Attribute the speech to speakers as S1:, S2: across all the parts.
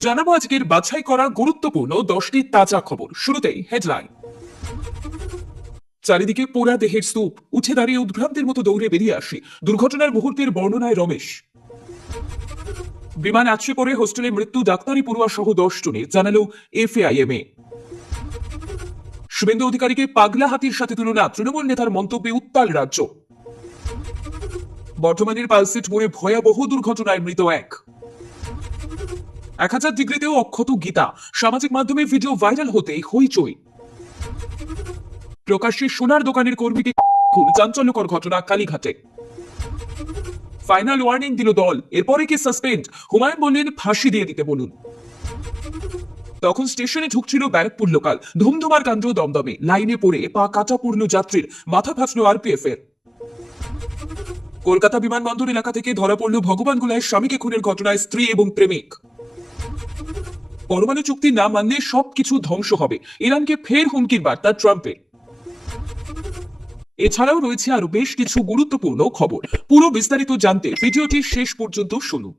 S1: জানাব আজকের বাছাই করা গুরুত্বপূর্ণ দশটি তাজা খবর। শুরুতেই হেডলাইন চারিদিকে পোড়া দেহের স্তূপ, উঠে দাঁড়িয়ে উদ্ভ্রান্তের মতো দৌড়ে বেরিয়ে আসি দুর্ঘটনার মুহূর্তের বর্ণনায় রমেশ। বিমান আছড়ে পড়ে হোস্টেলে মৃত্যু ডাক্তারি পড়ুয়া সহ দশ জনের, জানালো এফএআইএমএ। শুভেন্দু অধিকারীকে পাগলা হাতির সাথে তুলনা, তৃণমূল নেতার মন্তব্যে উত্তাল রাজ্য। বর্ধমানের পালসেট মোড়ে ভয়াবহ দুর্ঘটনায় মৃত এক। এক হাজার ডিগ্রিতেও অক্ষত গীতা সামাজিক মাধ্যমে ভিডিও ভাইরাল হতে হইচই। প্রকাশ্যে সোনার দোকানের কর্মীকে খুন, চাঞ্চল্যকর ঘটনা কালীঘাটে। ফাইনাল ওয়ার্নিং দিল দল, এরপরে কি সাসপেন্ড হুমায়ুন বললেন, ফাঁসি দিয়ে দিতে বলুন। তখন স্টেশনে ঢুকছিল ব্যারাকপুর লোকাল ধুমধুমার কাণ্ড দমদমে। লাইনে পড়ে পা কাটা পূর্ণ যাত্রীর, মাথা ফাঁসলো আরপিএফ এর কলকাতা বিমানবন্দর এলাকা থেকে ধরা পড়ল ভগবান গোলায় স্বামীকে খুনের ঘটনায় স্ত্রী এবং প্রেমিক। পরমাণু চুক্তি না মানলে সবকিছু ধ্বংস হবে। ইরানকে ফের হুমকির বার্তা ট্রাম্পের। এছাড়াও রয়েছে আরও বেশ কিছু গুরুত্বপূর্ণ খবর। পুরো বিস্তারিত জানতে ভিডিওটি শেষ পর্যন্ত শুনুন।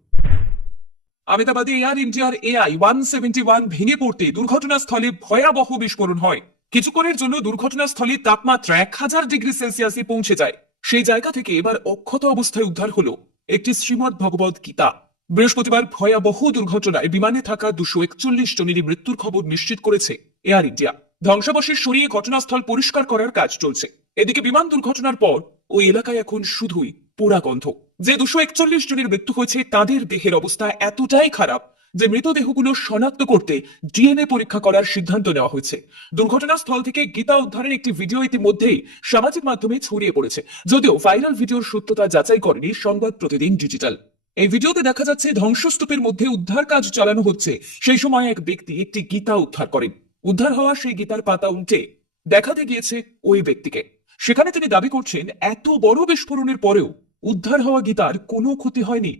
S1: আমেদাবাদে এয়ার ইন্ডিয়ার এআই ওয়ান সেভেন্টি ওয়ান ভেঙে পড়তে দুর্ঘটনাস্থলে ভয়াবহ বিস্ফোরণ হয়। কিছুক্ষণের জন্য দুর্ঘটনাস্থলে তাপমাত্রা এক হাজার ডিগ্রি সেলসিয়াসে পৌঁছে যায়। সেই জায়গা থেকে এবার অক্ষত অবস্থায় উদ্ধার হলো একটি শ্রীমৎ ভগবত গীতা। বৃহস্পতিবার ভয়াবহ দুর্ঘটনায় বিমানে থাকা দুশো একচল্লিশ জনেরই মৃত্যুর খবর নিশ্চিত করেছে এয়ার ইন্ডিয়া। ধ্বংসাবশেষ সরিয়ে ঘটনাস্থল পরিষ্কার করার কাজ চলছে। এদিকে বিমান দুর্ঘটনার পর ওই এলাকায় এখন শুধুই পোড়া গন্ধ যে দুশো একচল্লিশ জনের মৃত্যু হয়েছে, তাদের দেহের অবস্থা এতটাই খারাপ যে মৃতদেহগুলো শনাক্ত করতে ডিএনএ পরীক্ষা করার সিদ্ধান্ত নেওয়া হয়েছে। দুর্ঘটনাস্থল থেকে গীতা উদ্ধারের একটি ভিডিও ইতিমধ্যেই সামাজিক মাধ্যমে ছড়িয়ে পড়েছে। যদিও ভাইরাল ভিডিওর সত্যতা যাচাই করেনি সংবাদ প্রতিদিন ডিজিটাল। এই ভিডিওতে দেখা যাচ্ছে ধ্বংসস্তূপের মধ্যে উদ্ধার কাজ চালানো হচ্ছে। সেই সময় এক ব্যক্তি একটি গীতা উদ্ধার করেন। উদ্ধার হওয়া সেই গীতার পাতা উল্টে দেখাতে গিয়েছে ওই ব্যক্তিকে। সেখানে তিনি দাবি করছেন, এত বড় বিস্ফোরণের পরেও উদ্ধার হওয়া গীতার কোনো ক্ষতি হয়নি।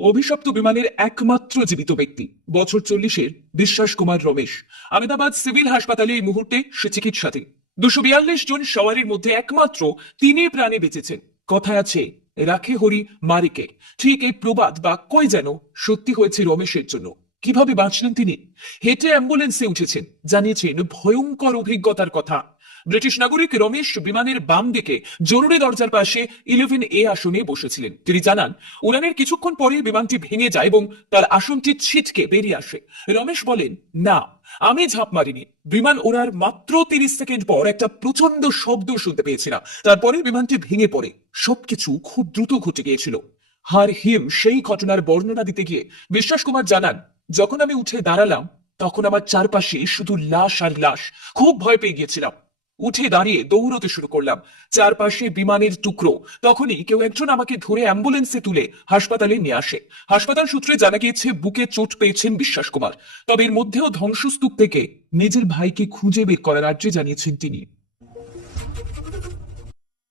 S1: অভিশপ্ত বিমানের একমাত্র জীবিত ব্যক্তি। বছর চল্লিশের বিশ্বাস কুমার রমেশ। আমেদাবাদ সিভিল হাসপাতালে এই মুহূর্তে সে চিকিৎসাধীন। দুশো বিয়াল্লিশ জন সওয়ারির মধ্যে একমাত্র তিনি প্রাণে বেঁচেছেন। কথায় আছে রাখে হরি মারিকে। ঠিক এই প্রবাদ বাক্যই যেন সত্যি হয়েছে রমেশের জন্য। কীভাবে বাঁচলেন তিনি? হেঁটে অ্যাম্বুলেন্সে উঠেছেন। জানিয়েছেন, ভয়ঙ্কর অভিজ্ঞতার কথা। ব্রিটিশ নাগরিক রমেশ বিমানের বাম দিকে জরুরি দরজার পাশে ইলেভেন এ আসনে বসেছিলেন। তিনি জানান উড়ানের কিছুক্ষণ পরে বিমানটি ভেঙে যায় এবং তার আসনটি ছিটকে বেরিয়ে আসে। রমেশ বলেন, না। আমি ঝাঁপ মারিনি। বিমান ওড়ার মাত্র তিরিশ সেকেন্ড পর একটা প্রচণ্ড শব্দ শুনতে পেয়েছিলাম। তারপরে বিমানটি ভেঙে পড়ে। সবকিছু খুব দ্রুত ঘটে গিয়েছিল। হার হিম সেই ঘটনার বর্ণনা দিতে গিয়ে বিশ্বাস কুমার জানান, যখন আমি উঠে দাঁড়ালাম, তখন আমার চারপাশে শুধু লাশ আর লাশ। খুব ভয় পেয়ে গিয়েছিলাম। উঠে দাঁড়িয়ে দৌড়তে শুরু করলাম। চারপাশে বিমানের টুকরো। তখনই কেউ একজন আমাকে ধরে অ্যাম্বুলেন্সে তুলে হাসপাতালে নিয়ে আসে। হাসপাতাল সূত্রে জানা গিয়েছে, বুকে চোট পেয়েছেন বিশ্বাস কুমার। তবে এর মধ্যেও ধ্বংসস্তূপ থেকে নিজের ভাইকে খুঁজে বের করার আর্জি জানিয়েছেন তিনি।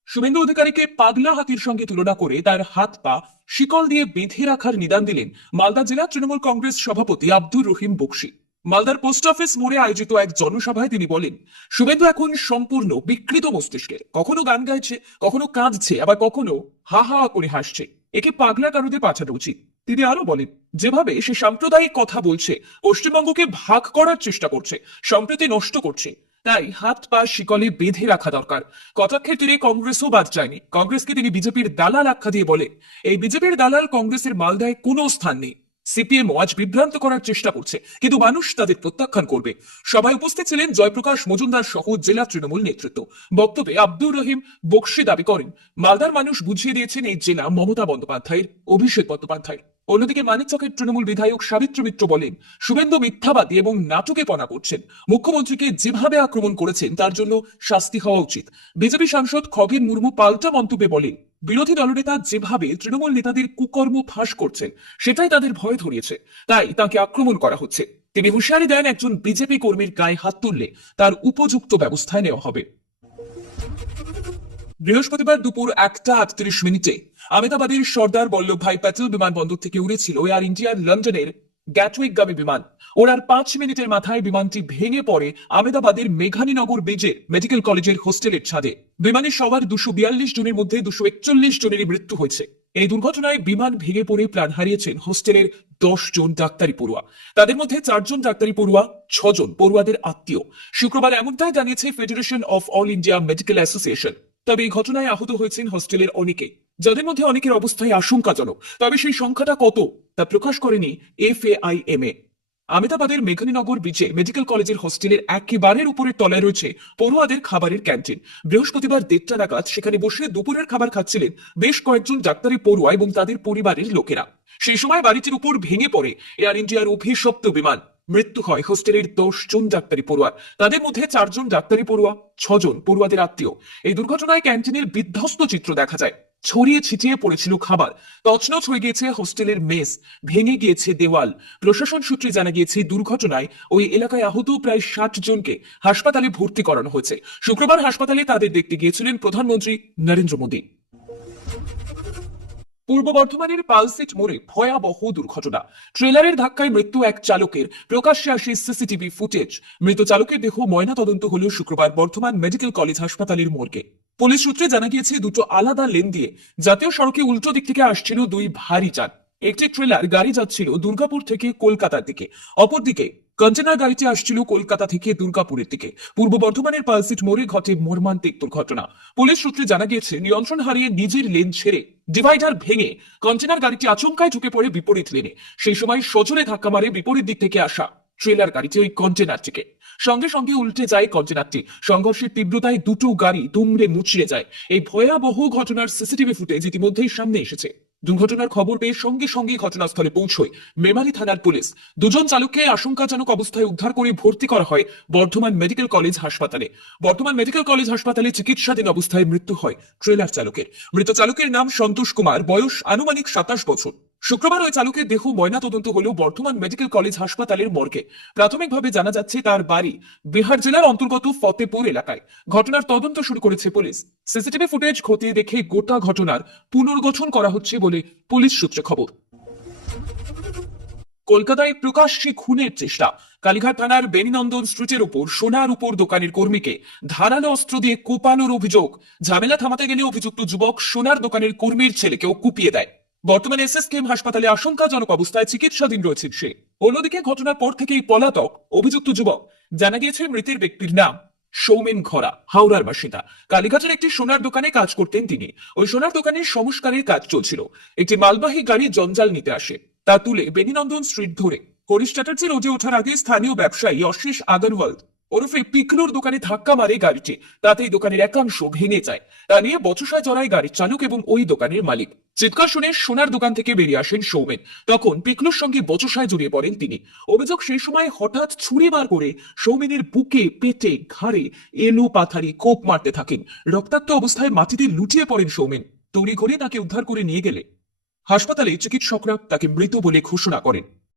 S1: শুভেন্দু অধিকারীকে পাগলা হাতির সঙ্গে তুলনা করে তার হাত পা শিকল দিয়ে বেঁধে রাখার নিদান দিলেন মালদা জেলা তৃণমূল কংগ্রেস সভাপতি আব্দুর রহিম বক্সি। মালদার পোস্ট অফিস মোড়ে আয়োজিত এক জনসভায় তিনি বলেন শুভেন্দু এখন সম্পূর্ণ বিকৃত মস্তিষ্কের কখনো গান গাইছে, কখনো কাঁদছে, আবার কখনো হা হা করে হাসছে। একে পাগলা কারুতে পাঠানো উচিত। তিনি আরও বলেন, যেভাবে সে সাম্প্রদায়িক কথা বলছে, পশ্চিমবঙ্গকে ভাগ করার চেষ্টা করছে, সম্প্রীতি নষ্ট করছে। তাই হাত পা শিকলে বেঁধে রাখা দরকার। কটাক্ষের তীরে কংগ্রেসও বাদ যায়নি। কংগ্রেসকে তিনি বিজেপির দালাল আখ্যা দিয়ে বলে এই বিজেপির দালাল কংগ্রেসের মালদায় কোনো স্থান নেই। সিপিএম আজ বিভ্রান্ত করার চেষ্টা করছে, কিন্তু মানুষ তাদের প্রত্যাখ্যান করবে। সভায় উপস্থিত ছিলেন জয়প্রকাশ মজুমদার সহ জেলা তৃণমূল নেতৃত্ব। বক্তব্যে আব্দুর রহিম বক্সি দাবি করেন, মালদার মানুষ বুঝিয়ে দিয়েছেন এই জেলা মমতা বন্দ্যোপাধ্যায়ের, অভিষেক বন্দ্যোপাধ্যায়ের। অন্যদিকে মানিকচকের তৃণমূল বিধায়ক সাবিত্র মিত্র বলেন, শুভেন্দু মিথ্যাবাদী এবং নাটকে পনা করছেন। মুখ্যমন্ত্রীকে যেভাবে আক্রমণ করেছেন, তার জন্য শাস্তি হওয়া উচিত। বিজেপি সাংসদ খগেন মুর্মু পাল্টা মন্তব্যে বলেন বিরোধী দলনেতা যেভাবে তৃণমূল নেতাদের কুকর্ম ফাঁস করছেন, সেটাই তাদের ভয় ধরিয়েছে। তাই তাকে আক্রমণ করা হচ্ছে। তিনি হুঁশিয়ারি দেন একজন বিজেপি কর্মীর গায়ে হাত তুললে তার উপযুক্ত ব্যবস্থায় নেওয়া হবে। বৃহস্পতিবার দুপুর একটা আটত্রিশ মিনিটে আমেদাবাদের সর্দার বল্লভভাই প্যাটেল বিমানবন্দর থেকে উড়েছিল এয়ার ইন্ডিয়ার লন্ডনের গ্যাটউইকগামী বিমান। ওনার পাঁচ মিনিটের মাথায় বিমানটি ভেঙে পড়ে আমেদাবাদের মেঘানীনগর বেজের মেডিকেল কলেজের হোস্টেলের ছাদে। বিমানে সবার দুশো বিয়াল্লিশ জনের মধ্যে দুশো একচল্লিশ জনেরই মৃত্যু হয়েছে। এই দুর্ঘটনায় বিমান ভেঙে পড়ে প্রাণ হারিয়েছেন হোস্টেলের দশ জন ডাক্তারি পড়ুয়া। তাদের মধ্যে চারজন ডাক্তারি পড়ুয়া, ছজন পড়ুয়াদের আত্মীয়। শুক্রবার এমনটাই জানিয়েছে federation of all India medical association তবে এই ঘটনায় আহত হয়েছেন হোস্টেলের অনেকে। যাদের মধ্যে অনেকের অবস্থায় আশঙ্কাজনক, তবে সেই সংখ্যাটা কত তা প্রকাশ করেনি F A. I M A আমেদাবাদের Meghaninagar বিচে মেডিকেল কলেজের হোস্টেলের একেবারের উপরের তলায় রয়েছে পড়ুয়াদের খাবারের ক্যান্টিন বৃহস্পতিবার দেড়টা নাগাদ সেখানে বসে দুপুরের খাবার খাচ্ছিলেন বেশ কয়েকজন ডাক্তারি পড়ুয়া এবং তাদের পরিবারের লোকেরা। সেই সময় বাড়িটির উপর ভেঙে পড়ে এয়ার ইন্ডিয়ার অভিশপ্ত বিমান। মৃত্যু হয় হোস্টেলের দশ জন ডাক্তারি পড়ুয়ার। তাদের মধ্যে চারজন ডাক্তারি পড়ুয়া, ছজন পড়ুয়াদের আত্মীয়। এই দুর্ঘটনায় ক্যান্টিনের বিধ্বস্ত চিত্র দেখা যায়। ছড়িয়ে ছিটিয়ে পড়েছিল খাবার। তছনছ হয়ে গিয়েছে হোস্টেলের মেস, ভেঙে গিয়েছে দেওয়াল। প্রশাসন সূত্রে জানা গিয়েছে, দুর্ঘটনায় ওই এলাকায় আহত প্রায় ষাট জনকে হাসপাতালে ভর্তি করানো হয়েছে। শুক্রবার হাসপাতালে তাদের দেখতে গিয়েছিলেন প্রধানমন্ত্রী নরেন্দ্র মোদী। পূর্ব বর্ধমানের পালসেট মোড়ে ভয়াবহ দুর্ঘটনা। ট্রেলারের ধাক্কায় মৃত্যু এক চালকের। প্রকাশ্যে আসে সিসিটিভি ফুটেজ। মৃত চালকের দেহ ময়না তদন্ত হল শুক্রবার বর্ধমান মেডিকেল কলেজ হাসপাতালের মোড়কে পুলিশ সূত্রে জানা গিয়েছে, দুটো আলাদা লেন দিয়ে জাতীয় সড়কে উল্টো দিক থেকে আসছিল দুই ভারী যান। একটি ট্রেলার গাড়ি যাচ্ছিল দুর্গাপুর থেকে কলকাতার দিকে। অপরদিকে কন্টেনার গাড়িটি আসছিল কলকাতা থেকে দুর্গাপুরের দিকে। পূর্ব বর্ধমানের পালসিট মোড়ে ঘটে মর্মান্তিক দুর্ঘটনা। পুলিশ সূত্রে জানা গিয়েছে, নিয়ন্ত্রণ হারিয়ে নিজের লেন ছেড়ে ডিভাইডার ভেঙে কন্টেনার গাড়িটি আচমকায় ঢুকে পড়ে বিপরীত লেনে সেই সময় সজোরে ধাক্কা মারে বিপরীত দিক থেকে আসা ট্রেলার গাড়িটি ওই কন্টেনারটিকে সঙ্গে সঙ্গে উল্টে যায় কন্টেনারটি সংঘর্ষের তীব্রতায় দুটো গাড়ি দুমড়ে মুচড়ে যায়। এই ভয়াবহ ঘটনার সিসিটিভি ফুটেজ ইতিমধ্যেই সামনে এসেছে। দুর্ঘটনার খবর পেয়ে সঙ্গে সঙ্গে ঘটনাস্থলে পৌঁছয়। মেমারি থানার পুলিশ। দুজন চালককে আশঙ্কাজনক অবস্থায় উদ্ধার করে ভর্তি করা হয় বর্ধমান মেডিকেল কলেজ হাসপাতালে। বর্ধমান মেডিকেল কলেজ হাসপাতালে চিকিৎসাধীন অবস্থায় মৃত্যু হয় ট্রেলার চালকের। মৃত চালকের নাম সন্তোষ কুমার, বয়স আনুমানিক সাতাশ বছর। শুক্রবার ওই চালকের দেহ ময়না তদন্ত হলেও বর্ধমান মেডিকেল কলেজ হাসপাতালের মর্গে। প্রাথমিকভাবে জানা যাচ্ছে, তার বাড়ি বিহার জেলার অন্তর্গত ফতেপুর এলাকায়। ঘটনার তদন্ত শুরু করেছে পুলিশ। সিসিটিভি ফুটেজ খতিয়ে দেখে গোটা ঘটনার পুনর্গঠন করা হচ্ছে বলে পুলিশ সূত্রে খবর। কলকাতায় প্রকাশ্যে খুনের চেষ্টা। কালীঘাট থানার বেনিনন্দন স্ট্রিটের উপর সোনার উপর দোকানের কর্মীকে ধারালো অস্ত্র দিয়ে কোপানোর অভিযোগ। ঝামেলা থামাতে গেলে অভিযুক্ত যুবক সোনার দোকানের কর্মীর ছেলেকেও কুপিয়ে দেয়। বর্তমানে এসএসকেএম হাসপাতালে আশঙ্কাজনক অবস্থায় চিকিৎসাধীন রয়েছে সে। অন্যদিকে ঘটনার পর থেকেই পলাতক অভিযুক্ত যুবক। জানা গিয়েছে মৃতের ব্যক্তির নাম সৌমেন খরা হাওড়ার বাসিন্দা। কালীঘাটের একটি সোনার দোকানে কাজ করতেন তিনি। ওই সোনার দোকানে সংস্কারের কাজ চলছিল। একটি মালবাহী গাড়ি জঞ্জাল নিতে আসে। তা তুলে বেনিনন্দন স্ট্রিট ধরে। হরিশ চ্যাটার্জি রোডে ওঠার আগে স্থানীয় ব্যবসায়ী অশেষ আগরওয়াল ওরফে পিকলুর দোকানে ধাক্কা মারে গাড়িটি। তাতেই দোকানের একাংশ ভেঙে যায়। তা নিয়ে বচসায় জড়ায় গাড়ির চালক এবং ওই দোকানের মালিক। চিৎকার শুনে সোনার দোকান থেকে বেরিয়ে আসেন সৌমেন। তখন পিকলুর সঙ্গে বচসায় জড়িয়ে পড়েন তিনি। অভিযোগ সেই সময় হঠাৎ ছুরি বার করে সৌমেনের বুকে, পেটে, ঘাড়ে এলো পাথারি কোপ মারতে থাকেন। রক্তাক্ত অবস্থায় মাটিতে লুটিয়ে পড়েন সৌমেন। তড়ি ঘরে তাকে উদ্ধার করে নিয়ে গেলে। হাসপাতালে চিকিৎসকরা তাকে মৃত বলে ঘোষণা করেন।